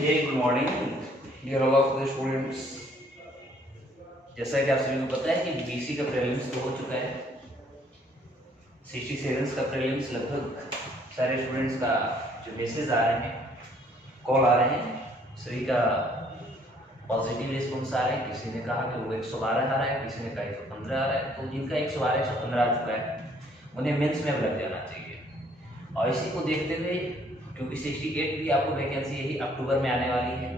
Very good morning dear all of the students. जैसा कि आप सभी को पता है कि बीसी का प्रीलिम्स तो हो चुका है, 67 का प्रीलिम्स लगभग सारे स्टूडेंट्स का जो मैसेज आ रहे हैं, कॉल आ रहे हैं, सभी का पॉजिटिव रिस्पॉन्स आ रहा है। किसी ने कहा कि वो 112 आ रहा है, किसी ने कहा 115 आ रहा है। तो जिनका 112 115 आ चुका है उन्हें मेंस में अब लग जाना चाहिए। और इसी को देखते हुए क्योंकि 68 भी आपको वैकेंसी यही अक्टूबर में आने वाली है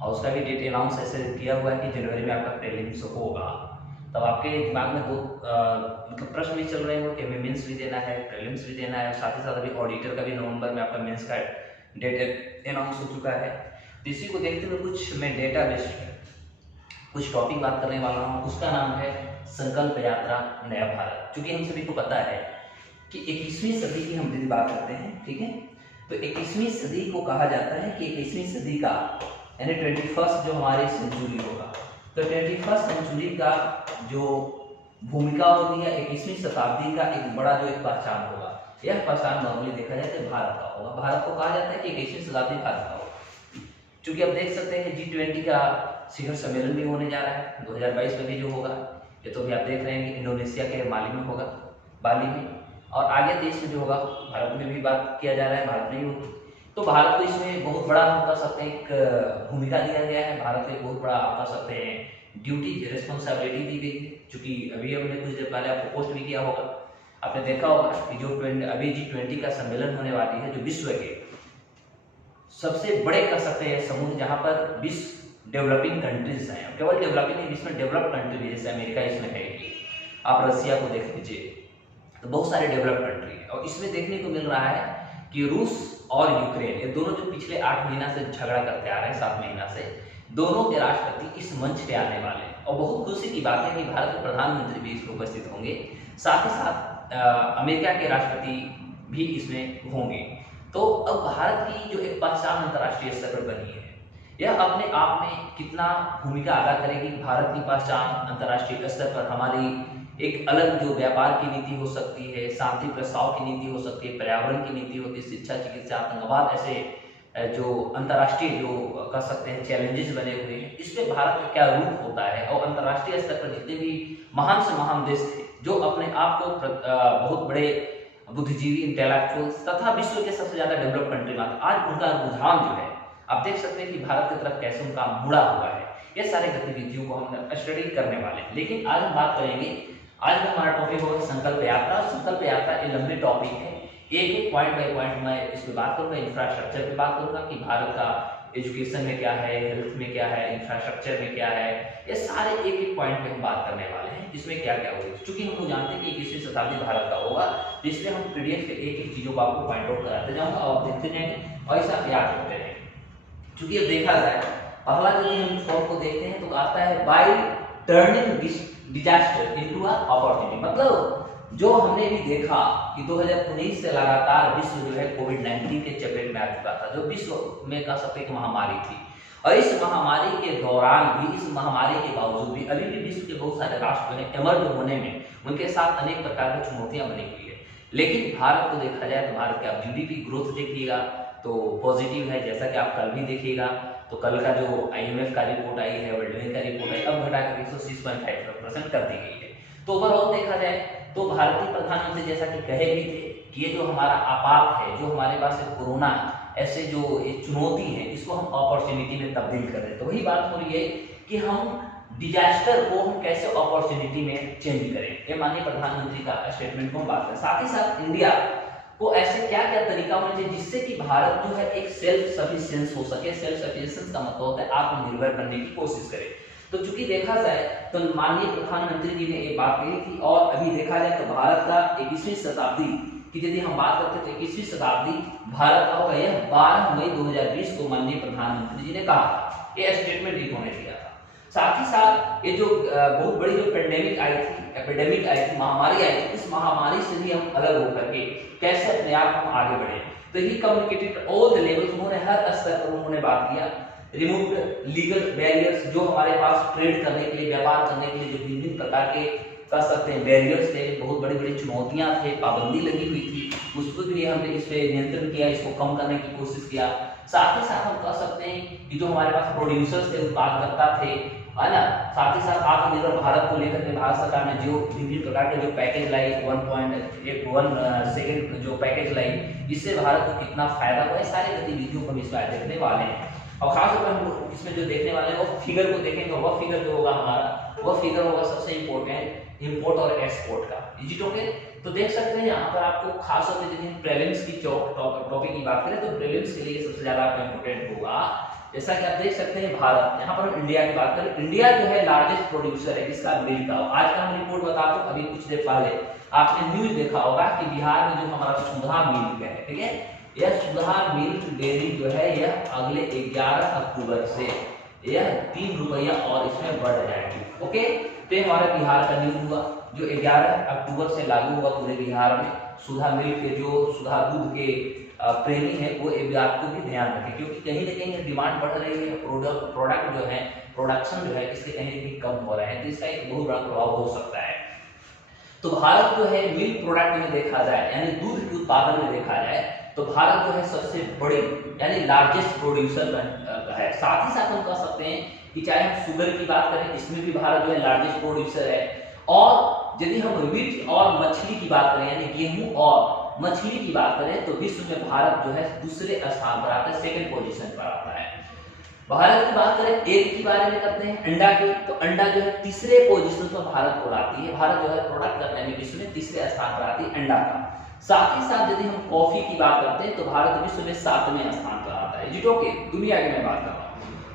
और उसका भी डेट अनाउंस ऐसे किया हुआ है कि जनवरी में आपका प्रीलिम्स होगा। तब आपके दिमाग में दो मतलब प्रश्न भी चल रहे हो कि हमें मेंस भी देना है, प्रीलिम्स भी देना है, साथ ही साथ अभी ऑडिटर का भी नवंबर में आपका मेंस का डेट अनाउंस हो चुका है। तो इसी को देखते हुए कुछ मैं डेटा बेस्ड कुछ टॉपिक बात करने वाला हूँ। उसका नाम है संकल्प यात्रा नया भारत। क्योंकि हम सभी को पता है कि 21वीं सदी की हम यदि बात करते हैं, ठीक है, तो 21वीं सदी को कहा जाता है कि 21वीं सदी का यानी 21st जो हमारी सेंचुरी होगा, तो 21st सेंचुरी का जो भूमिका होगी या 21वीं शताब्दी का एक बड़ा जो एक पहचान होगा, यह पहचान नॉर्मली देखा जाए तो भारत का होगा। भारत को कहा जाता है कि 21वीं शताब्दी भारत का होगा। क्योंकि आप देख सकते हैं G20 का शिखर सम्मेलन भी होने जा रहा है 2022 में भी जो होगा, ये तो भी आप देख रहे हैं कि इंडोनेशिया के माली में होगा, बाली में, और आगे देश में जो होगा भारत में भी बात किया जा रहा है, भारत में ही होगी। तो भारत को इसमें बहुत बड़ा हम कह सकते हैं एक भूमिका दिया गया है। भारत को एक बहुत बड़ा आप कह सकते हैं ड्यूटी रिस्पॉन्सिबिलिटी दी गई है। चूंकि अभी हमने कुछ देर पहले आपको पोस्ट भी किया होगा, आपने देखा होगा कि जो अभी G20 का सम्मेलन होने वाली है, जो विश्व के सबसे बड़े कह सकते हैं समूह, जहां पर 20 डेवलपिंग कंट्रीज हैं, केवल डेवलपिंग नहीं, इसमें डेवलप्ड कंट्री भी, जैसे अमेरिका इसमें है, आप रसिया को देख लीजिए, तो बहुत सारे डेवलप्ड कंट्री है। और इसमें देखने को मिल रहा है कि रूस और यूक्रेन, ये दोनों जो पिछले 8 महीना से झगड़ा करते आ रहे हैं, 7 महीना से, दोनों के राष्ट्रपति इस मंच पे आने वाले हैं। और बहुत खुशी की बात है कि भारत के प्रधानमंत्री भी इसमें उपस्थित होंगे, साथ ही साथ अमेरिका के राष्ट्रपति भी इसमें होंगे। तो अब भारत की जो एक पहचान अंतर्राष्ट्रीय स्तर पर बनी है, यह अपने आप में कितना भूमिका अदा करेगी। भारत की पहचान अंतर्राष्ट्रीय स्तर पर हमारी एक अलग जो व्यापार की नीति हो सकती है, शांति प्रस्ताव की नीति हो सकती है, पर्यावरण की नीति होती है, शिक्षा, चिकित्सा, आतंकवाद, ऐसे जो अंतर्राष्ट्रीय जो कह सकते हैं चैलेंजेस बने हुए हैं, इसमें भारत का क्या रूप होता है। और अंतर्राष्ट्रीय स्तर पर जितने भी महान से महान देश थे जो अपने आप को बहुत बड़े बुद्धिजीवी, इंटेलेक्चुअल्स तथा विश्व के सबसे ज्यादा डेवलप कंट्री में, आज उनका रुझान जो है आप देख सकते हैं कि भारत की तरफ कैसे उनका मुड़ा हुआ है। ये सारे गतिविधियों को हम स्टडी करने वाले हैं। लेकिन आज हम बात करेंगे, आज का हमारा टॉपिक होगा संकल्प यात्रा। संकल्प यात्रा एक लंबे टॉपिक है, एक एक पॉइंट बाय पॉइंट मैं इस पे बात करूंगा। इंफ्रास्ट्रक्चर पे बात करूंगा कि भारत का एजुकेशन में क्या है, हेल्थ में क्या है, इंफ्रास्ट्रक्चर में क्या है, ये सारे एक एक पॉइंट पे हम बात करने वाले हैं, जिसमें क्या क्या होगा। चूंकि हम लोग जानते हैं कि 21वीं शताब्दी भारत का होगा, जिसमें हम पीडीएफ के एक एक चीजों को आपको पॉइंट आउट कराते जाऊंगा और देखते जाएंगे और ऐसा याद करते रहेंगे। चूंकि अब देखा जाए, पहला यदि हम शॉर्ट को देखते हैं तो आता है bye turning disaster into a opportunity. मतलब जो हमने भी देखा कि 2019 से लगातार विश्व जो है कोविड-19 के चपेट में आ चुका था, जो विश्व में का सबसे एक महामारी थी। और इस महामारी के दौरान भी, इस महामारी के बावजूद भी अभी भी विश्व के बहुत सारे राष्ट्र जो है एमर्ज होने में उनके साथ अनेक प्रकार की चुनौतियां बनी हुई है। लेकिन भारत को देखा जाए तो भारत का जीडीपी ग्रोथ देखिएगा तो पॉजिटिव है, जैसा कि आप कल भी देखिएगा। तो कल का जो IMF का रिपोर्ट आई है, वर्ल्ड बैंक का रिपोर्ट आई, अब घटाकर 130.5% कर दी गई है। तो ओवरऑल देखा जाए तो भारतीय प्रधानमंत्री जैसा कि कहे भी थे कि ये जो हमारा आपात है, जो हमारे पास कोरोना ऐसे जो चुनौती है, इसको हम अपॉर्चुनिटी में तब्दील कर रहे हैं। तो वही बात हो रही है कि हम डिजास्टर को हम कैसे अपॉर्चुनिटी में चेंज करें, ये माननीय प्रधानमंत्री का स्टेटमेंट को हम बात करें। साथ ही साथ इंडिया को ऐसे क्या क्या तरीका होना चाहिए जिससे कि भारत जो है एक सेल्फ सफिशिएंस हो सके। सेल्फ सफिशिएंस का मतलब होता है आत्मनिर्भर बनने की कोशिश करे। तो चूंकि देखा जाए तो माननीय प्रधानमंत्री जी ने ये बात कही थी। और अभी देखा जाए तो भारत का 21वीं शताब्दी की यदि हम बात करते हैं तो 21वीं शताब्दी भारत का होगा, यह 12 मई 2020 को माननीय प्रधानमंत्री जी ने कहा था, ये स्टेटमेंट इन्होंने दिया था। साथ ही साथ ये जो बहुत बड़ी जो पेंडेमिक आई थी, एपिडेमिक आई थी, महामारी आई थी, इस महामारी से भी हम अलग होकर के कैसे अपने आप हम आगे बढ़े, तो ही कम्युनिकेटेड ऑल द लेवल्स, उन्होंने हर स्तर पर उन्होंने बात किया। रिमूव लीगल बैरियर्स, जो हमारे पास ट्रेड करने के लिए, व्यापार करने के लिए जो विभिन्न प्रकार के कह सकते हैं बैरियर्स थे, बहुत बड़ी बड़ी चुनौतियां थे, पाबंदी लगी हुई थी, उसको भी हमने इस पे नियंत्रण किया, इसको कम करने की कोशिश किया। साथ ही साथ हम कह सकते हैं कि जो हमारे पास प्रोड्यूसर्स थे, उत्पादकर्ता थे, है ना, साथ ही साथ आत्मनिर्भर भारत को लेकर के भारत सरकार ने जो विभिन्न प्रकार के जो पैकेज लाई, 1.1 सेकेंड जो पैकेज लाई, इससे भारत को कितना फायदा हुआ, सारी गतिविधियों को हम इसमें देखने वाले हैं। और खास तौर पर हम इसमें जो देखने वाले हैं वो फिगर को देखेंगे, वह फिगर जो होगा हमारा, वह फिगर होगा सबसे इंपॉर्टेंट इंपोर्ट और एक्सपोर्ट का। Is it okay? तो देख सकते हैं यहाँ पर आपको खास तौर पर यदि प्रीलिम्स की टॉपिक की बात करें तो प्रीलिम्स के लिए सबसे ज्यादा आपका इंपॉर्टेंट होगा। जैसा कि आप देख सकते हैं भारत, यहाँ पर हम इंडिया की बात करें, इंडिया जो है लार्जेस्ट प्रोड्यूसर है किसका? मिल्क का। आज का हम रिपोर्ट बताता हूँ, अभी कुछ देर पहले आपने न्यूज देखा होगा कि बिहार में जो हमारा सुधा मिल्क है, ठीक है, यह सुधा मिल्क डेयरी जो है यह अगले 11 अक्टूबर से यह 3 रुपया और इसमें बढ़ जाएगी। ओके, तो ये हमारा बिहार का न्यूज हुआ जो 11 अक्टूबर से लागू हुआ पूरे बिहार में। सुधा मिल्क के जो सुधा दूध के प्रेमी है वो ये बात को भी ध्यान रखें, क्योंकि कहीं ना कहीं डिमांड बढ़ रही है, प्रोडक्ट जो है, प्रोडक्शन जो है इसके कहीं ना कहीं कम हो रहा है, तो इसका एक बहुत बड़ा प्रभाव हो सकता है। तो भारत जो है मिल्क प्रोडक्ट में देखा जाए, यानी दूध के उत्पादन में देखा जाए, तो भारत जो है सबसे बड़ी यानी लार्जेस्ट प्रोड्यूसर है। साथ ही साथ हम कह सकते हैं कि चाहे हम शुगर की बात करें, इसमें भी भारत जो है लार्जेस्ट प्रोड्यूसर है। और यदि हम वीट और मछली की बात करें, यानी गेहूं और मछली की बात करें, तो विश्व में भारत जो है दूसरे स्थान पर आता है, सेकंड पोजीशन पर आता है। भारत की बात करें एग के बारे में करते हैं, अंडा की, तो अंडा जो है तीसरे पोजीशन पर भारत को लाती है। भारत जो है प्रोडक्ट करने में विश्व में तीसरे स्थान पर आती है अंडा का। साथ ही साथ यदि हम कॉफी की बात करते हैं तो भारत विश्व में 7वें स्थान पर आता है। जी ओके, दुनिया की मैं बात कर रहा हूँ।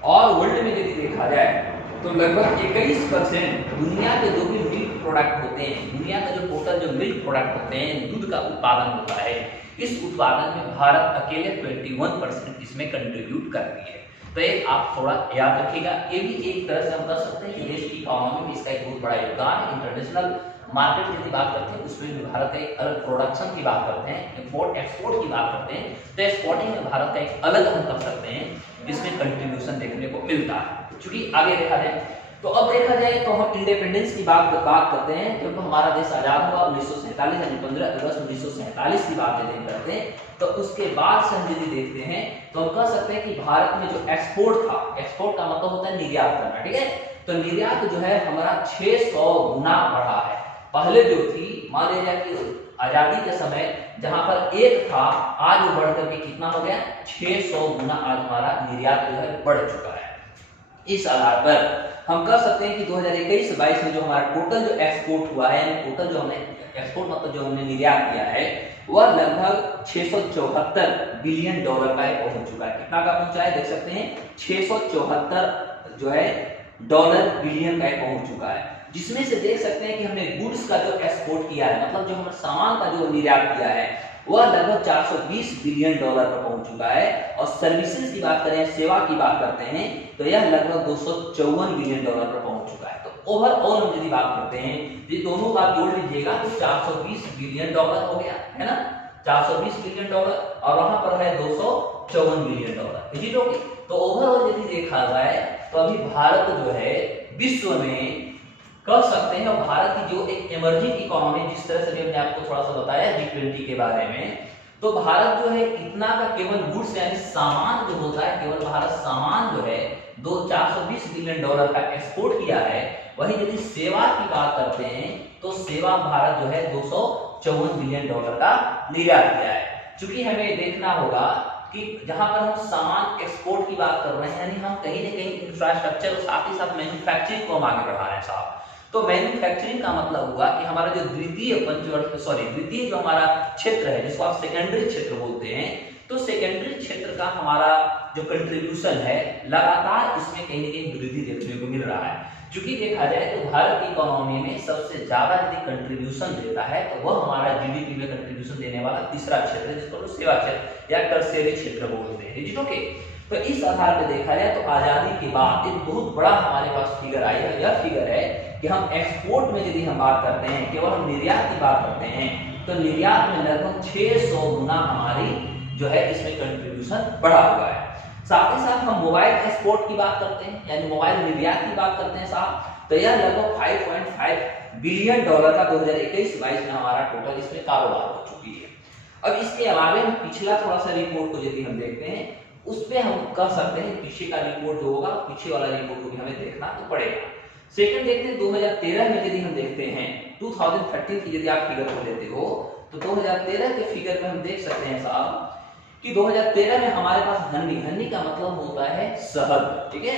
और वर्ल्ड में यदि देखा जाए तो लगभग 21% दुनिया के जो भी मिल्क प्रोडक्ट होते हैं, दुनिया का जो टोटल जो मिल्क प्रोडक्ट होते हैं, दूध का उत्पादन होता है, इस उत्पादन में भारत अकेले 21% इसमें कंट्रीब्यूट करती है। तो एक आप थोड़ा याद रखिएगा, ये भी एक तरह से हम कह सकते हैं कि देश की इकोनॉमी में इसका एक बहुत बड़ा योगदान है। इंटरनेशनल मार्केट की बात करते हैं उसमें भी भारत का एक अलग, प्रोडक्शन की बात करते हैं, इंपोर्ट एक्सपोर्ट की बात करते हैं, तो एक्सपोर्टिंग में भारत का एक अलग हम कर सकते हैं, इसमें कंट्रीब्यूशन देखने को मिलता है। चूंकि आगे देखा जाए तो अब देखा जाए तो हम इंडिपेंडेंस की बात करते हैं। जब हमारा देश आजाद हुआ 1947 यानी 15 अगस्त 1947 की बात यदि करते हैं, तो उसके बाद से हम यदि देखते हैं तो हम कह सकते हैं कि भारत में जो एक्सपोर्ट था, एक्सपोर्ट का मतलब होता है निर्यात करना, ठीक है, तो निर्यात जो है हमारा 600 गुना बढ़ा है। पहले जो थी, मान लिया जाए कि आजादी के समय जहां पर एक था, आज वो बढ़ करके कितना हो गया? 600 गुना आज हमारा निर्यात जो है बढ़ चुका है। इस आधार पर हम कह सकते हैं कि 2021-22 में जो हमारा टोटल जो एक्सपोर्ट हुआ है, टोटल जो हमने एक्सपोर्ट मतलब जो हमने निर्यात किया है, वह लगभग 674 बिलियन डॉलर का पहुंच चुका है। कितना का पहुंचा है देख सकते हैं, 674 जो है डॉलर बिलियन का पहुंच चुका है। जिसमें से देख सकते हैं कि हमने गुड्स का जो एक्सपोर्ट किया है, मतलब जो हमारे सामान का जो निर्यात किया है, वह लगभग 420 बिलियन डॉलर पर पहुंच चुका है। और सर्विसेज की बात करें, सेवा की बात करते हैं, तो यह लगभग 254 बिलियन डॉलर पर पहुंच चुका है। तो ओवरऑल हम यदि बात करते हैं, ये दोनों का जोड़ लीजिएगा तो 420 बिलियन डॉलर हो गया, है ना, 420 बिलियन डॉलर, और वहां पर है 254 billion dollar. Is it okay? तो ओवरऑल यदि देखा जाए तो अभी भारत जो है विश्व में कह सकते हैं, और भारत की जो एक इमर्जिंग इकोनॉमी, जिस तरह से भी हमने आपको थोड़ा सा बताया G20 के बारे में, तो भारत जो है इतना का केवल गुड्स यानी सामान जो होता है, केवल भारत सामान जो है 420 बिलियन डॉलर का एक्सपोर्ट किया है। वहीं यदि सेवा की बात करते हैं तो सेवा भारत जो है 254 बिलियन डॉलर का निर्यात किया है। चूंकि हमें देखना होगा कि जहां पर हम सामान एक्सपोर्ट की बात कर रहे हैं, यानी हम कहीं ना कहीं इंफ्रास्ट्रक्चर और साथ ही साथ मैन्युफैक्चरिंग को हम आगे बढ़ा रहे हैं साहब। तो मैन्युफैक्चरिंग का मतलब हुआ कि हमारा जो द्वितीय जो हमारा क्षेत्र है, जिसको आप सेकेंडरी क्षेत्र बोलते हैं, तो सेकेंडरी क्षेत्र का हमारा जो कंट्रीब्यूशन है लगातार इसमें कहीं ना कहीं वृद्धि देखने को मिल रहा है। चूंकि देखा जाए तो भारत की इकोनॉमी में सबसे ज्यादा यदि कंट्रीब्यूशन देता है तो वह हमारा जीडीपी में कंट्रीब्यूशन देने वाला तीसरा क्षेत्र है, जिसको सेवा क्षेत्र या टर्शियरी क्षेत्र बोलते हैं। ओके, तो इस आधार पर देखा जाए तो आजादी के बाद एक बहुत बड़ा हमारे पास फिगर आई है। यह फिगर है कि हम एक्सपोर्ट में यदि हम बात करते हैं, केवल हम निर्यात की बात करते हैं, तो निर्यात में लगभग 600 गुना हमारी जो है इसमें कंट्रीब्यूशन बढ़ा हुआ है। साथ ही साथ हम मोबाइल एक्सपोर्ट की बात करते हैं, यानी मोबाइल निर्यात की बात करते हैं साहब, तो यह लगभग 5.5 बिलियन डॉलर का 2021-22 में हमारा टोटल इसमें कारोबार हो चुकी है। अब इसके अलावा हम पिछला थोड़ा सा रिपोर्ट को यदि हम देखते हैं, उस पे हम कह सकते हैं पीछे का रिपोर्ट जो होगा, पीछे वाला रिपोर्ट को भी हमें देखना तो पड़ेगा। सेकंड देखते हैं 2013 में यदि हम देखते हैं, 2013 की यदि आप फिगर को लेते हो तो 2013 के फिगर में हम देख सकते हैं साहब कि 2013 में हमारे पास हनी, हनी का मतलब होता है शहद, ठीक है,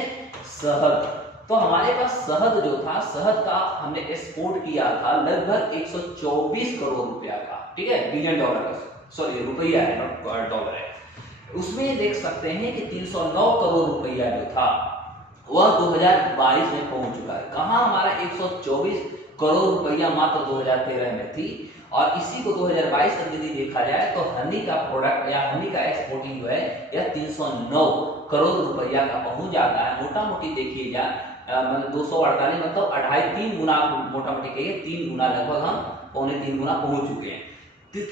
शहद। तो हमारे पास शहद जो था, शहद का हमने एक्सपोर्ट किया था लगभग 124 करोड़ रुपया का, ठीक है, बिलियन डॉलर का, सॉरी रुपया है नॉट डॉलर है। उसमें देख सकते हैं कि 309 करोड़ रुपया जो था वह 2022 में पहुंच चुका है। कहां हमारा 124 करोड़ रुपया मात्र 2013 में थी, और इसी को 2022 तक यदि देखा जाए तो हनी का प्रोडक्ट या हनी का एक्सपोर्टिंग जो है यह 309 करोड़ रुपया का पहुंच जाता है। मोटा मोटी देखिए जा मतलब 248 मतलब 2.5-3 गुना, मोटा मोटी कहिए 3 गुना, लगभग हम 2.25-3 गुना पहुंच चुके हैं।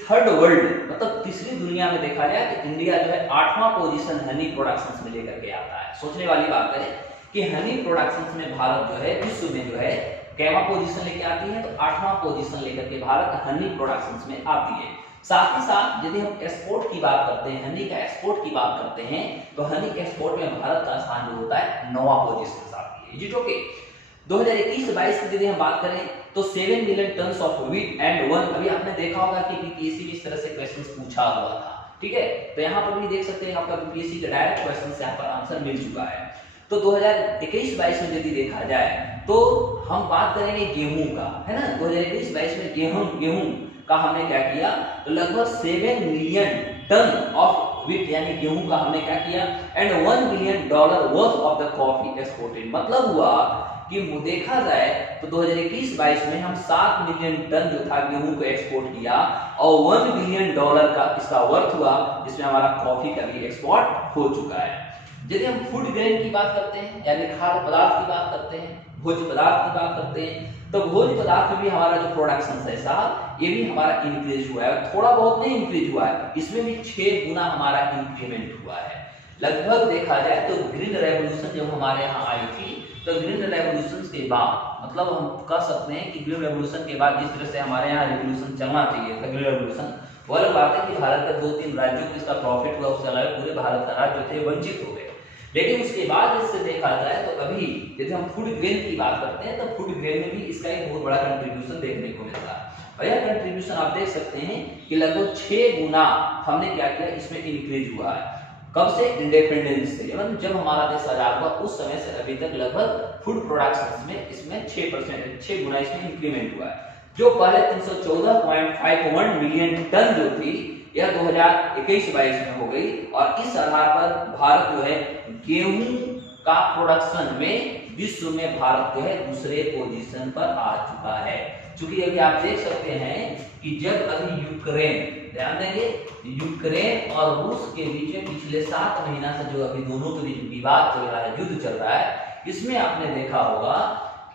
थर्ड वर्ल्ड मतलब तीसरी दुनिया में देखा जाए तो इंडिया जो है 8वां पोजीशन हनी प्रोडक्शंस में लेकर के आता है। सोचने वाली बात है कि हनी प्रोडक्शंस में भारत जो है विश्व में जो है कैवा पोजीशन लेके आती है, तो 8वां पोजीशन लेकर के भारत हनी प्रोडक्शंस में आती है। साथ ही साथ यदि हम एक्सपोर्ट की बात करते हैं, हनी का एक्सपोर्ट की बात करते हैं, तो हनी एक्सपोर्ट में भारत का स्थान जो होता है 9वां पोजीशन आती है। Is it okay? 2021-22 की यदि हम बात करें तो 7 million tons of wheat and one, अभी आपने देखा होगा कि बीपीएससी में इस तरह से क्वेश्चंस पूछा हुआ था, ठीक है, तो यहाँ पर भी देख सकते हैं आपका बीपीएससी का डायरेक्ट क्वेश्चन यहाँ पर आंसर मिल चुका है। तो 2021-22 में यदि देखा जाए तो हम बात करेंगे गेहूं का, है ना, 2021-22 में गेहूं का हमने क्या किया, तो लगभग 7 मिलियन टन ऑफ व्हीट यानी गेहूं का हमने क्या किया, and $1 billion worth of the coffee exported. मतलब हुआ कि देखा जाए तो 2021-22 में हम 7 मिलियन टन जो था गेहूं को एक्सपोर्ट किया, और $1 बिलियन का इसका वर्थ हुआ, जिसमें हमारा कॉफी का भी एक्सपोर्ट हो चुका है। यदि हम फूड ग्रेन की बात करते हैं यानी खाद्य पदार्थ की बात करते हैं, भोज्य पदार्थ की बात करते हैं, तो भोज्य पदार्थ में भी हमारा जो प्रोडक्शन है साहब, ये भी हमारा इंक्रीज हुआ है, थोड़ा बहुत नहीं इंक्रीज हुआ है, इसमें भी 6 गुना हमारा इंक्रीमेंट हुआ है। लगभग देखा जाए तो ग्रीन रेवोल्यूशन जब हमारे यहाँ आई थी, तो ग्रीन रेवोल्यूशन के बाद मतलब हम कह सकते हैं कि ग्रीन रेवोल्यूशन के बाद जिस तरह से हमारे यहाँ रेवोल्यूशन चलना चाहिए था, ग्रीन रेवोल्यूशन, वह बात है कि भारत का 2-3 राज्यों को इसका प्रॉफिट हुआ, उसके अलावा पूरे भारत का राज्य थे वंचित हो गए। लेकिन उसके बाद इससे देखा जाए तो अभी यदि हम फूड ग्रेन की बात करते हैं, तो फूड ग्रेन में भी इसका एक बहुत बड़ा कंट्रीब्यूशन देखने को मिलता है, और यह कंट्रीब्यूशन आप देख सकते हैं कि लगभग 6 गुना हमने क्या किया, इसमें इंक्रीज हुआ है। कब से? इंडिपेंडेंस से, मतलब जब हमारा देश आजाद हुआ उस समय से अभी तक लगभग फूड प्रोडक्शन में इसमें 6 गुना इसमें इंक्रीमेंट हुआ है। जो पहले 314.51 मिलियन टन जो थी, यह 2021-22 में हो गई, और इस आधार पर भारत जो है गेहूं का प्रोडक्शन में विश्व में भारत जो है दूसरे पोजीशन पर आ चुका है। क्योंकि अभी आप देख सकते हैं कि जब अभी यूक्रेन, ध्यान देंगे, यूक्रेन और रूस के बीच में पिछले 7 महीना से जो अभी दोनों के बीच विवाद चल रहा है, युद्ध चल रहा है, इसमें आपने देखा होगा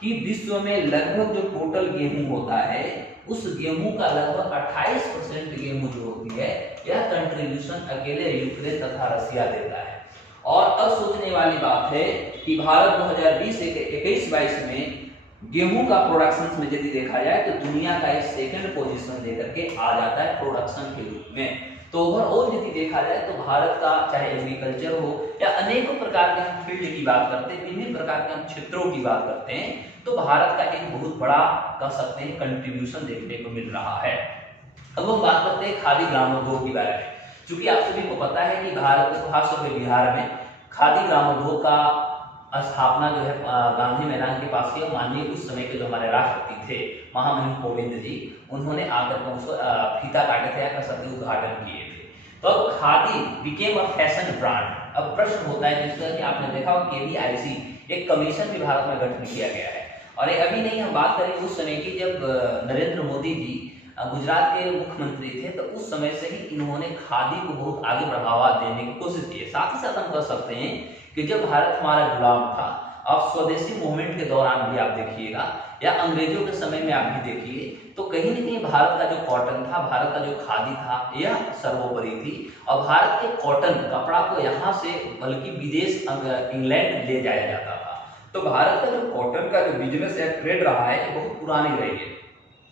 कि विश्व में लगभग जो टोटल गेहूं होता है, उस गेहूं का लगभग 28% गेहूं जो होती है, यह कंट्रीब्यूशन अकेले यूक्रेन तथा रसिया देता है। और अब सोचने वाली बात है कि भारत 2020-21-22 में गेहूं का प्रोडक्शन में यदि देखा जाए तो दुनिया का एक सेकंड पोजीशन लेकर के आ जाता है प्रोडक्शन के रूप में। तो ओवरऑल यदि देखा जाए तो भारत का चाहे एग्रीकल्चर हो या अनेकों प्रकार के हम फील्ड की बात करते हैं, विभिन्न प्रकार के हम क्षेत्रों की बात करते हैं, तो भारत का एक बहुत बड़ा कह सकते हैं कंट्रीब्यूशन देखने को मिल रहा है। अब हम बात करते हैं खादी ग्रामोद्योग के बारे में। क्योंकि आप सभी को पता है कि भारत खासतौर पर बिहार में खादी ग्रामोद्योग का स्थापना जो है गांधी मैदान के पास किया। माननीय उस समय के जो हमारे राष्ट्रपति थे महामहिम कोविंद जी, उन्होंने आकर उसको फीता काटे थे, या सकते उद्घाटन किए थे। तो अब khadi became a fashion brand. अब प्रश्न होता है जिस तरह कि आपने देखा हो KVIC एक कमीशन भी भारत में गठन किया गया है। और अभी नहीं हम बात करें उस समय की जब नरेंद्र मोदी जी गुजरात के मुख्यमंत्री थे, तो उस समय से ही इन्होंने खादी को बहुत आगे बढ़ावा देने की कोशिश की है। साथ ही साथ हम कह सकते हैं कि जब भारत हमारा गुलाम था, अब स्वदेशी मूवमेंट के दौरान भी आप देखिएगा या अंग्रेजों के समय में आप भी देखिए, तो कहीं न कहीं भारत का जो कॉटन था, भारत का जो खादी था, यह सर्वोपरि थी। और भारत के कॉटन कपड़ा को यहाँ से बल्कि विदेश इंग्लैंड ले जाया जाता था। तो भारत का जो कॉटन का जो बिजनेस या ट्रेड रहा है ये बहुत पुरानी रही है।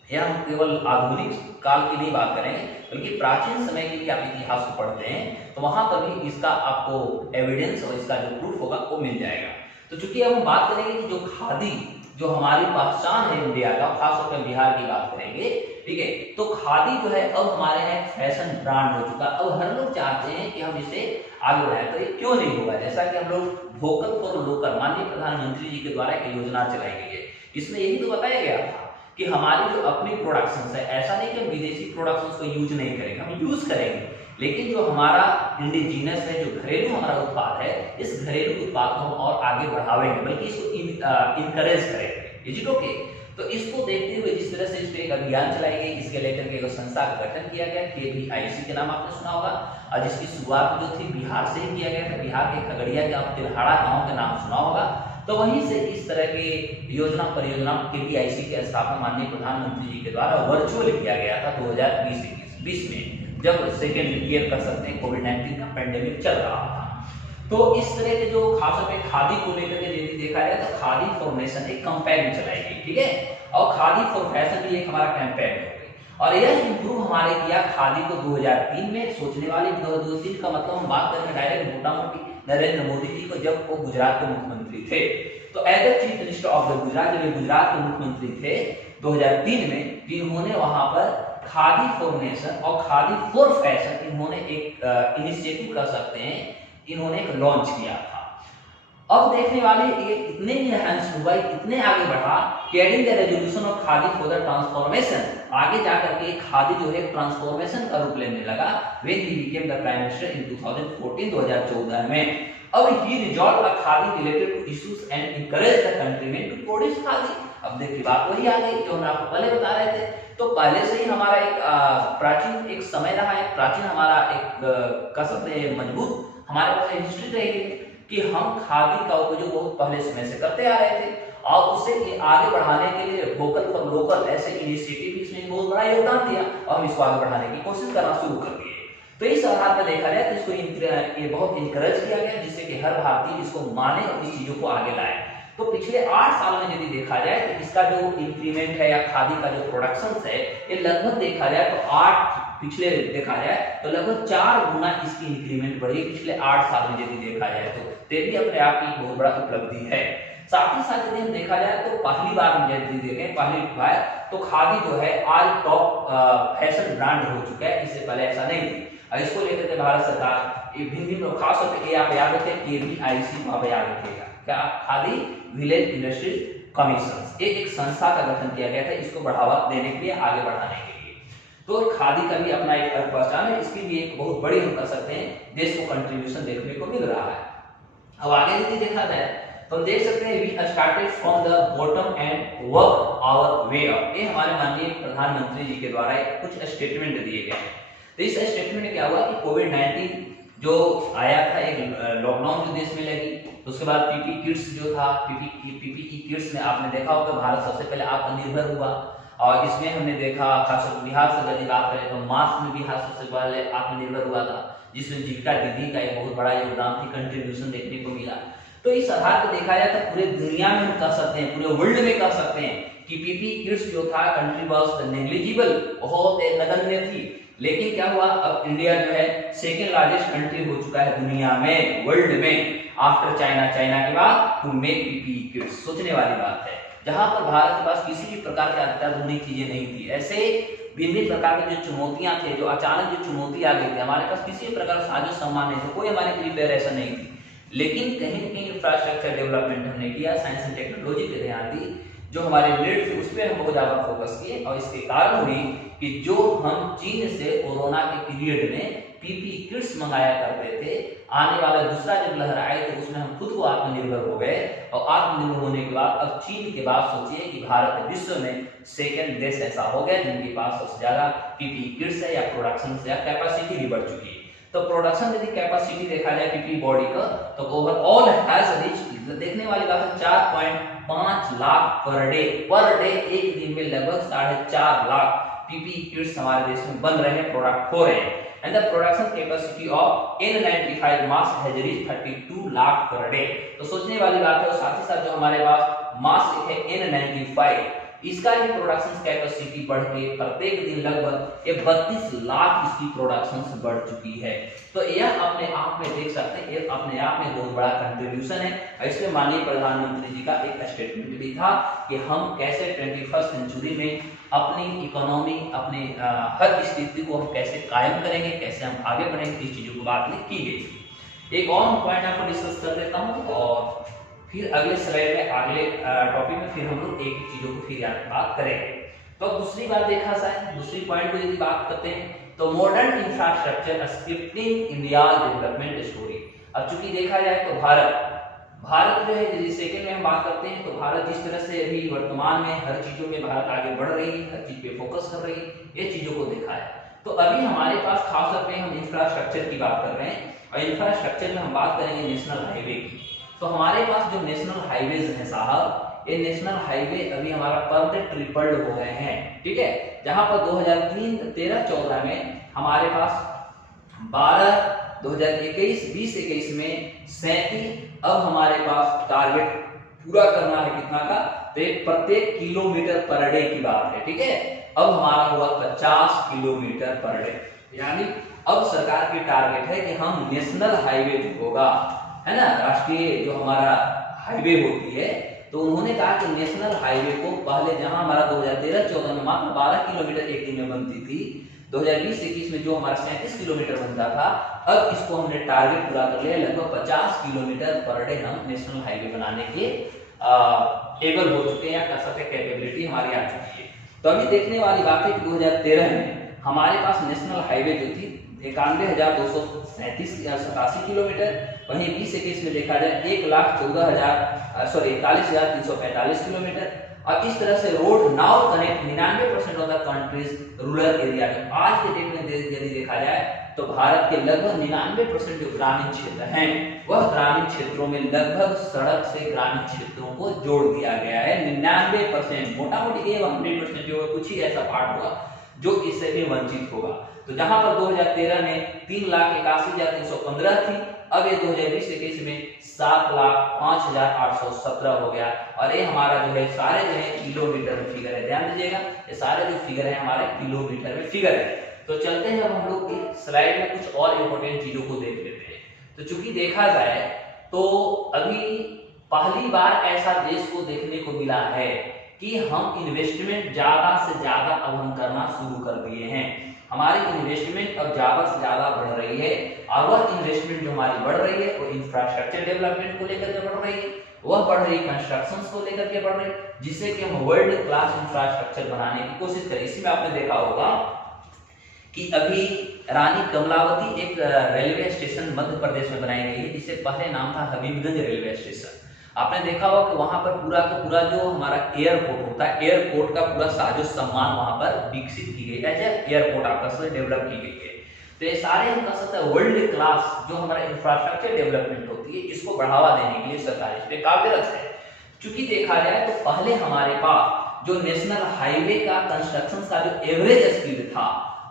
यह हम केवल आधुनिक काल की नहीं बात करेंगे, बल्कि प्राचीन समय के भी आप इतिहास को पढ़ते हैं तो वहां पर भी इसका आपको एविडेंस और इसका जो प्रूफ होगा वो मिल जाएगा। तो चूंकि अब हम बात करेंगे कि जो खादी जो हमारी पहचान है इंडिया का, खासतौर पर बिहार की बात करेंगे, ठीक है, तो खादी जो है अब हमारे यहाँ फैशन ब्रांड हो चुका। अब हर लोग चाहते हैं कि हम इसे आगे बढ़ाएं, तो ये क्यों नहीं होगा? जैसा कि हम लोग वोकल फॉर लोकल, माननीय प्रधानमंत्री जी के द्वारा एक योजना चलाई गई है, इसमें यही तो बताया गया था कि हमारी जो अपनी प्रोडक्शन है, ऐसा नहीं कि हम विदेशी प्रोडक्शन को यूज नहीं करेंगे, हम यूज करेंगे, लेकिन जो हमारा इंडिजीनियस है, जो घरेलू हमारा उत्पाद है, इस घरेलू उत्पाद को हम और आगे बढ़ावेंगे, बल्कि इसको इनकरेज करेंगे। Is it okay? तो इसको देखते हुए जिस तरह से इस पे एक अभियान चलाई गई, इसके लेकर के एक संस्था का गठन किया गया, KVIC के नाम आपने सुना होगा, और जिसकी शुरुआत जो थी बिहार से ही किया गया था। बिहार के खगड़िया के आप तिलहाड़ा गांव के नाम सुना होगा। तो वहीं से इस तरह के योजना परियोजना KVIC की स्थापना माननीय प्रधानमंत्री जी के द्वारा वर्चुअल किया गया था 2020 में, जब सेकेंड ईयर कर सकते हैं कोविड-19 का पेंडेमिक चल रहा था। तो इस तरह के जो खास तौर पे खादी को लेकर के यदि देखा जाए तो खादी फॉर नेशन एक कैंपेन चलाई गई, ठीक है, और खादी फॉर फैशन भी एक हमारा कैंपेन हो गई, और यह इंप्रूव हमारे किया खादी को 2003 में। सोचने वाली 2003 का मतलब हम बात करें डायरेक्ट मोटा मोटी नरेंद्र मोदी जी को, जब वो गुजरात के मुख्यमंत्री थे। तो as the chief minister of the Gujarat, जब गुजरात के मुख्यमंत्री थे 2003 में, इन्होंने वहां पर खादी फॉर नेशन और खादी फॉर फैशन इन्होंने एक इनिशिएटिव कर सकते हैं, इन्होंने एक लॉन्च किया था। अब देखने वाले ये इतने इनहैंस हुआ, इतने आगे बढ़ा, carrying the resolution of khadi for the transformation, आगे जाकर के खादी जो है ट्रांसफॉर्मेशन का रूप लेने लगा when he became the prime minister in 2014 में। अब he resolve the khadi related to issues and encourage the countrymen to produce khadi. अब देखिए बात वही आ गई जो हम आपको पहले बता रहे थे। तो पहले से ही हमारा एक प्राचीन एक समय रहा है, प्राचीन हमारा एक कह सकते हैं मजबूत हमारे पास हिस्ट्री रही है कि हम खादी का उपयोग बहुत पहले समय से करते आ रहे थे, और उसे आगे बढ़ाने के लिए वोकल फॉर लोकल ऐसे इनिशिएटिव इसमें बहुत बड़ा योगदान दिया, और हम इसको आगे बढ़ाने की कोशिश करना शुरू कर दिए। तो इस आधार पर देखा जाए तो इसको ये बहुत इंकरेज किया गया, जिससे कि हर भारतीय इसको माने और इस चीजों को आगे लाए। तो पिछले 8 साल में यदि देखा जाए तो इसका जो इंक्रीमेंट है या खादी का जो प्रोडक्शन है, ये लगभग देखा जाए तो पिछले देखा जाए तो लगभग 4 गुना इसकी इंक्रीमेंट बढ़ी पिछले 8 साल में यदि देखा जाए तो ये भी अपने आप की बहुत बड़ा उपलब्धि है। साथ ही साथ यदि हम देखा जाए तो पहली बार हम यदि देखें, पहली बार तो खादी जो है आज टॉप फैशन ब्रांड हो चुका है, इससे पहले ऐसा नहीं थी। और इसको लेकर के भारत सरकार भिन्न खास तौर पर आप याद रखें KVIC को आप याद रखिएगा, क्या खादी विलेज इंडस्ट्रीज कमीशन, एक संस्था का गठन किया गया था इसको बढ़ावा देने के लिए, आगे बढ़ाने के लिए। तो खादी का भी अपना एक पहचान है, इसकी भी एक बहुत बड़ी हम कर सकते हैं देश को कंट्रीब्यूशन देखने को मिल रहा है। अब आगे यदि देखा जाए तो हम देख सकते हैं we started from the bottom and work our way up. ये हमारे माननीय प्रधानमंत्री जी के द्वारा कुछ स्टेटमेंट दिए गए हैं। तो इस स्टेटमेंट में क्या हुआ कि कोविड-19 जो आया था, एक लॉकडाउन जो देश में लगी, तो उसके बाद PPE किट्स जो था, PPE किट्स में आपने देखा होगा भारत सबसे पहले आत्मनिर्भर हुआ, और इसमें हमने देखा खासकर बिहार से यदि बात करें तो मास्क में बिहार सबसे पहले आत्मनिर्भर हुआ था, जिसमें जीविका दीदी का एक बहुत बड़ा योगदान थी, कंट्रीब्यूशन देखने को मिला। तो इस आधार पर देखा जाए तो पूरे दुनिया में हम कह सकते हैं, पूरे वर्ल्ड में कह सकते हैं कि PPE किट्स जो था कंट्री वाज नेग्लिजिबल, बहुत नगण्य थी। लेकिन क्या हुआ, अब इंडिया जो है सेकेंड लार्जेस्ट कंट्री हो चुका है दुनिया में, वर्ल्ड में, आफ्टर चाइना, चाइना के बाद टू मेक PPE किट्स। सोचने वाली बात है, जहां पर भारत के पास किसी भी प्रकार की अत्याधुनिक चीजें नहीं थी, ऐसे विभिन्न प्रकार की जो चुनौतियां थे, जो अचानक जो चुनौती आ गई थी, हमारे पास किसी भी प्रकार का साजो सामान नहीं था, कोई हमारी प्रिपरेशन नहीं थी, लेकिन कहीं न कहीं इंफ्रास्ट्रक्चर डेवलपमेंट हमने किया, साइंस एंड टेक्नोलॉजी पे ध्यान दी, जो हमारे नीड थे उस पर हम बहुत ज्यादा फोकस किए, और इसके कारण हुई कि जो हम चीन से कोरोना के पीरियड में PPE किट्स मंगाया करते थे, आने वाला दूसरा जब लहर आई तो उसमें हम खुद को आत्मनिर्भर हो गए, और आत्मनिर्भर होने के बाद अब चीन के बाद सोचिए कि भारत विश्व में सेकंड देश ऐसा हो गया जिनके पास सबसे ज्यादा PPE किट्स है, या प्रोडक्शन से या कैपेसिटी भी बढ़ चुकी है। तो प्रोडक्शन यदि कैपेसिटी देखा जाए PPE बॉडी का, तो ओवरऑल हैज रीच्ड, देखने वाली बात है 4.5 लाख पर डे, एक दिन में लगभग 4.5 लाख पीपीई किट्स हमारे देश में बन रहे हैं, प्रोडक्ट हो रहे हैं। And the production capacity of N95 mask has reached 32 lakh per day. तो सोचने वाली बात है, और साथ ही साथ जो हमारे पास मास्क है N95, इसका भी प्रोडक्शन कैपेसिटी बढ़ के प्रत्येक दिन लगभग 32 लाख इसकी प्रोडक्शन बढ़ चुकी है। तो यह अपने आप में देख सकते हैं, यह अपने आप में बहुत बड़ा कंट्रीब्यूशन है। इसमें माननीय प्रधानमंत्री जी का एक स्टेटमेंट भी था कि हम कैसे 21st सेंचुरी में अपनी इकोनॉमी, अपनी हर स्थिति को हम कैसे कायम करेंगे, कैसे हम आगे बढ़ेंगे, इस चीजों की बात की गई। एक और पॉइंट आपको डिस्कस कर देता हूँ और फिर अगले स्लाइड में, अगले टॉपिक में फिर हम लोग एक एक चीजों को फिर यहाँ बात करेंगे। तो दूसरी बात देखा जाए, दूसरी पॉइंट को यदि बात करते हैं तो modern infrastructure scripting India development story. अब चूंकि देखा जाए तो भारत जो है, यदि सेकंड में हम बात करते हैं तो भारत जिस तरह से अभी वर्तमान में हर चीजों में भारत आगे बढ़ रही है, हर चीज पे फोकस कर रही है, ये चीजों को देखा है। तो अभी हमारे पास खासतौर पे हम इंफ्रास्ट्रक्चर की बात कर रहे हैं, और इंफ्रास्ट्रक्चर में हम बात करेंगे नेशनल हाईवे की। तो हमारे पास जो नेशनल हाईवेज हैं साहब, ये नेशनल हाईवे अभी हमारा पर डे ट्रिपल्ड हो गए हैं, ठीक है। जहां पर 2013-14 में हमारे पास 12, 2021 में 37, अब हमारे पास टारगेट पूरा करना है कितना का, तो प्रत्येक किलोमीटर पर डे की बात है, ठीक है। अब हमारा हुआ 50 किलोमीटर पर डे, यानी अब सरकार की टारगेट है कि हम नेशनल हाईवे जो होगा, है ना, राष्ट्रीय जो हमारा हाईवे होती है, तो उन्होंने कहा कि नेशनल हाईवे को पहले जहां हमारा 2013-14 में मात्र 12 किलोमीटर एक दिन में बनती थी, 2020-21 में जो हमारा 37 किलोमीटर बनता था, अब इसको हमने टारगेट पूरा कर लिया, लगभग 50 किलोमीटर पर डे हम नेशनल हाईवे बनाने के एबल हो चुके हैं, या कह सकते कैपेबिलिटी हमारी आ चुकी है। तो अभी देखने वाली बात है कि 2013 में हमारे पास नेशनल हाईवे जो थी 91,287 किलोमीटर, वहीं 2021 में देखा जाए 41,345 किलोमीटर। अब इस तरह से road now connect 99% of the countries rural area. आज के डेट में यदि देखा जाए तो भारत के लगभग 99% जो ग्रामीण क्षेत्र हैं, वह ग्रामीण क्षेत्रों में लगभग सड़क से ग्रामीण क्षेत्रों को जोड़ दिया गया है। 99%, मोटा मोटी 100% जो कुछ ही ऐसा पार्ट होगा जो इससे भी वंचित होगा। तो जहां पर 2013 में 3,81,315 थी, अब ये 2020-21 में 7,05,817 हो गया। और ये हमारा जो है सारे जो है किलोमीटर में फिगर है, ध्यान दीजिएगा, ये सारे जो फिगर है हमारे किलोमीटर में फिगर है। तो चलते हैं अब हम लोग की स्लाइड में कुछ और इंपॉर्टेंट चीजों को देख लेते हैं। तो चूंकि देखा जाए तो अभी पहली बार ऐसा देश को देखने को मिला है कि हम इन्वेस्टमेंट ज्यादा से ज्यादा अब हम करना शुरू कर दिए हैं। हमारी इन्वेस्टमेंट अब ज्यादा से ज्यादा बढ़ रही है, और वह इन्वेस्टमेंट जो हमारी बढ़ रही है वो इंफ्रास्ट्रक्चर डेवलपमेंट को लेकर के बढ़ रही है, वह बढ़ रही कंस्ट्रक्शंस को लेकर के बढ़ रही है, जिससे कि हम वर्ल्ड क्लास इंफ्रास्ट्रक्चर बनाने की कोशिश करें। इसी में आपने देखा होगा कि अभी रानी कमलावती एक रेलवे स्टेशन मध्य प्रदेश में बनाई गई है, जिससे पहले नाम था हबीबगंज रेलवे स्टेशन। आपने देखा होगा कि वहां पर पूरा का पूरा जो हमारा एयरपोर्ट होता है, एयरपोर्ट का पूरा साजो सम्मान वहां पर विकसित की गई है, एयरपोर्ट आपका से डेवलप की गई है। तो ये सारे हम कह सकते हैं वर्ल्ड क्लास जो हमारा इंफ्रास्ट्रक्चर डेवलपमेंट होती है, इसको बढ़ावा देने के लिए सरकार इस पे कार्यरत है। चूंकि देखा जाए तो पहले हमारे पास जो नेशनल हाईवे का कंस्ट्रक्शन का जो एवरेज स्पीड था,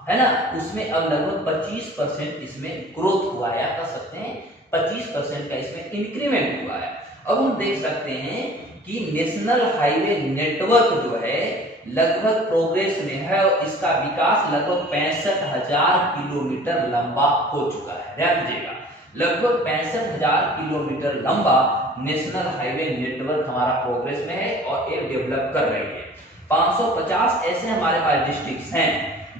है ना, उसमें अब लगभग 25% इसमें ग्रोथ हुआ है, कह सकते हैं 25% का इसमें इंक्रीमेंट हुआ है। अब हम देख सकते हैं कि नेशनल हाईवे नेटवर्क जो है लगभग प्रोग्रेस में है, और इसका विकास लगभग 65,000 किलोमीटर लंबा हो चुका है। ध्यान दीजिएगा, लगभग 65,000 किलोमीटर लंबा नेशनल हाईवे नेटवर्क हमारा प्रोग्रेस में है और ये डेवलप कर रही है। 550 ऐसे हमारे पास डिस्ट्रिक्ट्स हैं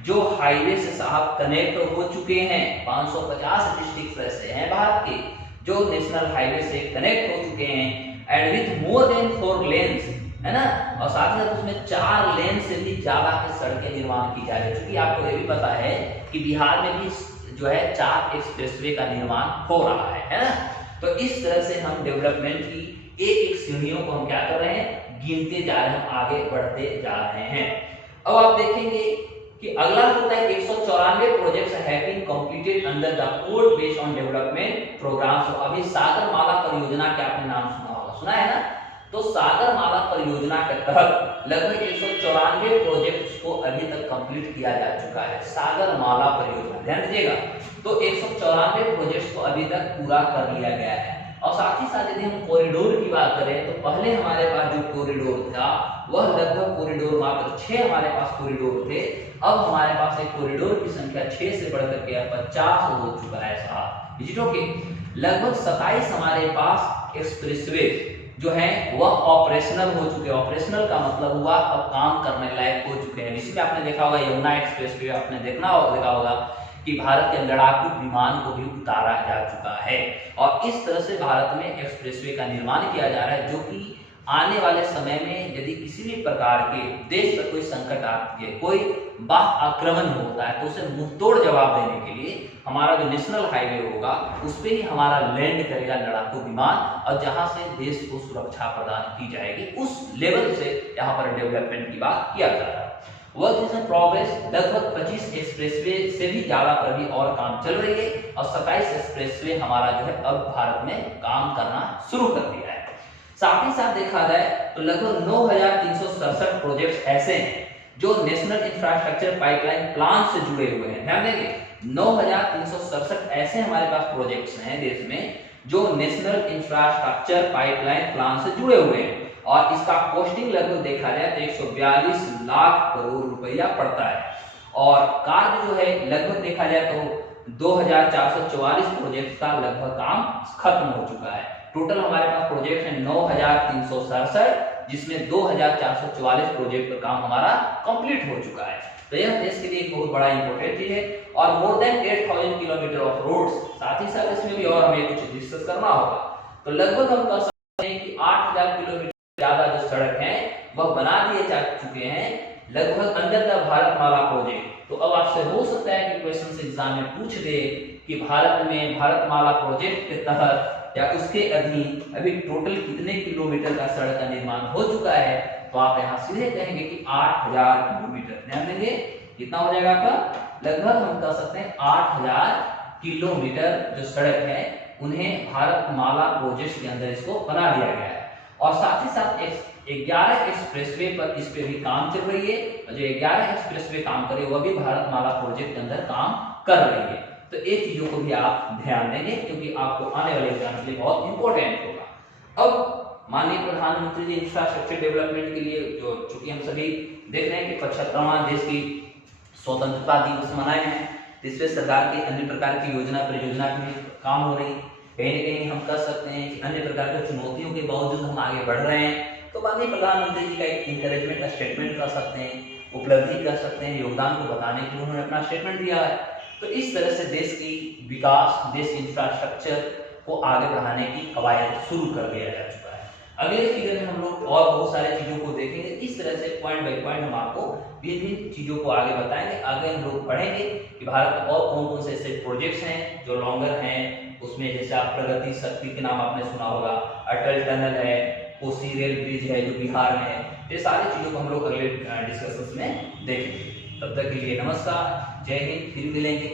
जो हाईवे से साहब कनेक्ट हो चुके हैं। 550 डिस्ट्रिक्ट्स ऐसे हैं भारत के जो नेशनल हाईवे से कनेक्ट हो चुके हैं, and with more than 4 lens, है ना, और साथ ही साथ उसमें 4 लेन से भी ज्यादा की सड़कें निर्माण की जा रही है। क्योंकि आपको ये भी पता है कि बिहार में भी जो है 4 एक्सप्रेसवे का निर्माण हो रहा है ना। तो इस तरह से हम डेवलपमेंट की एक एक सीढ़ियों को हम क्या कर रहे हैं, गिनते जा रहे हैं, आगे बढ़ते जा रहे हैं। अब आप देखेंगे कि अगला होता है 194 projects have been completed under the port based on development programs. अभी सागरमाला परियोजना के आपने नाम सुना होगा, सुना है ना। तो सागरमाला परियोजना के तहत लगभग 194 प्रोजेक्ट्स को अभी तक कंप्लीट किया जा चुका है। सागरमाला परियोजना, ध्यान दीजिएगा, तो 194 प्रोजेक्ट्स को अभी तक पूरा कर लिया गया है। और साथ ही साथ यदि हम कॉरिडोर की बात करें तो पहले हमारे पास जो कॉरिडोर था वह लगभग कॉरिडोर मात्र 6 हमारे पास कॉरिडोर थे। अब हमारे पास एक कॉरिडोर की संख्या 6 से बढ़कर के 50 हो चुका है साहब। विजिट ओके, लगभग 27 हमारे पास एक्सप्रेसवे जो है वह ऑपरेशनल हो चुके हैं। ऑपरेशनल का मतलब हुआ अब काम करने लायक हो चुके हैं। इसमें आपने देखा होगा यमुना एक्सप्रेसवे, आपने देखा होगा कि भारत के लड़ाकू विमान को भी उतारा जा चुका है। और इस तरह से भारत में एक्सप्रेसवे का निर्माण किया जा रहा है, जो कि आने वाले समय में यदि किसी भी प्रकार के देश पर कोई संकट आती है, कोई बाह्य आक्रमण होता है, तो उसे मुंहतोड़ जवाब देने के लिए हमारा जो नेशनल हाईवे होगा उस पर ही हमारा लैंड करेगा लड़ाकू विमान, और जहां से देश को सुरक्षा प्रदान की जाएगी, उस लेवल से यहाँ पर डेवलपमेंट की बात किया जा रहा है। वर्क इज इन प्रोग्रेस, लगभग 25 एक्सप्रेसवे से भी ज्यादा पर भी और काम चल रही है, और 27 एक्सप्रेसवे हमारा जो है अब भारत में काम करना शुरू कर दिया है। साथ ही साथ देखा जाए तो लगभग 9367 प्रोजेक्ट्स ऐसे हैं जो नेशनल इंफ्रास्ट्रक्चर पाइपलाइन प्लान से जुड़े हुए हैं। ध्यान देंगे, 9367 ऐसे हमारे पास प्रोजेक्ट्स हैं देश में जो नेशनल इंफ्रास्ट्रक्चर पाइपलाइन प्लान से जुड़े हुए हैं, और इसका कॉस्टिंग लगभग देखा जाए तो 142 लाख करोड़ रुपया पड़ता है। और कार्य जो है लगभग देखा जाए तो 2444 प्रोजेक्ट का लगभग काम खत्म हो चुका है। टोटल हमारे पास प्रोजेक्ट है 9367, जिसमें 2444 प्रोजेक्ट का काम हमारा कंप्लीट हो चुका है। तो यह देश के लिए एक बहुत बड़ा इंपॉर्टेंट चीज है। और more than 8000 kilometre of roads, साथ ही साथ इसमें भी और हमें कुछ डिस्कस करना होगा। तो लगभग हम कह सकते हैं कि 8000 किलोमीटर ज्यादा जो सड़क है वह बना दिए जा चुके हैं लगभग अंडर द भारतमाला प्रोजेक्ट। तो अब आपसे हो सकता है कि क्वेश्चन एग्जाम में पूछ दे कि भारत में भारतमाला प्रोजेक्ट के तहत या उसके अधीन अभी टोटल कितने किलोमीटर का सड़क का निर्माण हो चुका है, तो आप यहाँ सीधे कहेंगे कि 8000 किलोमीटर। ध्यान देंगे कितना हो जाएगा आपका, लगभग हम कह सकते हैं 8000 किलोमीटर जो सड़क है उन्हें भारतमाला प्रोजेक्ट के अंदर इसको बना दिया गया है। और साथ ही साथ 11 एक्सप्रेसवे पर इस पे भी काम चल रही है, और जो 11 एक्सप्रेसवे काम करे वह भी भारतमाला प्रोजेक्ट के अंदर काम कर रही है। तो एक चीजों को भी आप ध्यान देंगे क्योंकि आपको आने वाले एग्जाम के लिए बहुत इंपॉर्टेंट होगा। अब माननीय प्रधानमंत्री जी इंफ्रास्ट्रक्चर डेवलपमेंट के लिए जो चूंकि हम सभी देख रहे हैं कि 75वां देश की स्वतंत्रता दिवस मनाए हैं, इसमें सरकार की अन्य प्रकार की योजना परियोजना की भी काम हो रही है। कहीं न कहीं हम कह सकते हैं कि अन्य प्रकार की चुनौतियों के बावजूद हम आगे बढ़ रहे हैं। तो माननीय प्रधानमंत्री जी का एक इंकरेजमेंट स्टेटमेंट कर सकते हैं, उपलब्धि कर सकते हैं, योगदान को बताने के लिए उन्होंने अपना स्टेटमेंट दिया है। तो इस तरह से देश की विकास, देश की इंफ्रास्ट्रक्चर को आगे बढ़ाने की कवायद शुरू कर दिया जा चुका है। अगले फिगर में हम लोग और बहुत सारे चीजों को देखेंगे। इस तरह से पॉइंट बाय पॉइंट हम आपको विभिन्न चीजों को आगे बताएंगे। आगे हम लोग पढ़ेंगे कि भारत में और कौन कौन से ऐसे प्रोजेक्ट्स हैं जो लॉन्गर हैं। उसमें जैसे आप प्रगति शक्ति के नाम आपने सुना होगा, अटल टनल है, कोसी रेल ब्रिज है जो बिहार में है। ये सारी चीजों को हम लोग अगले डिस्कशंस में देखेंगे। तब तक के लिए नमस्कार, जय हिंद, फिर मिलेंगे।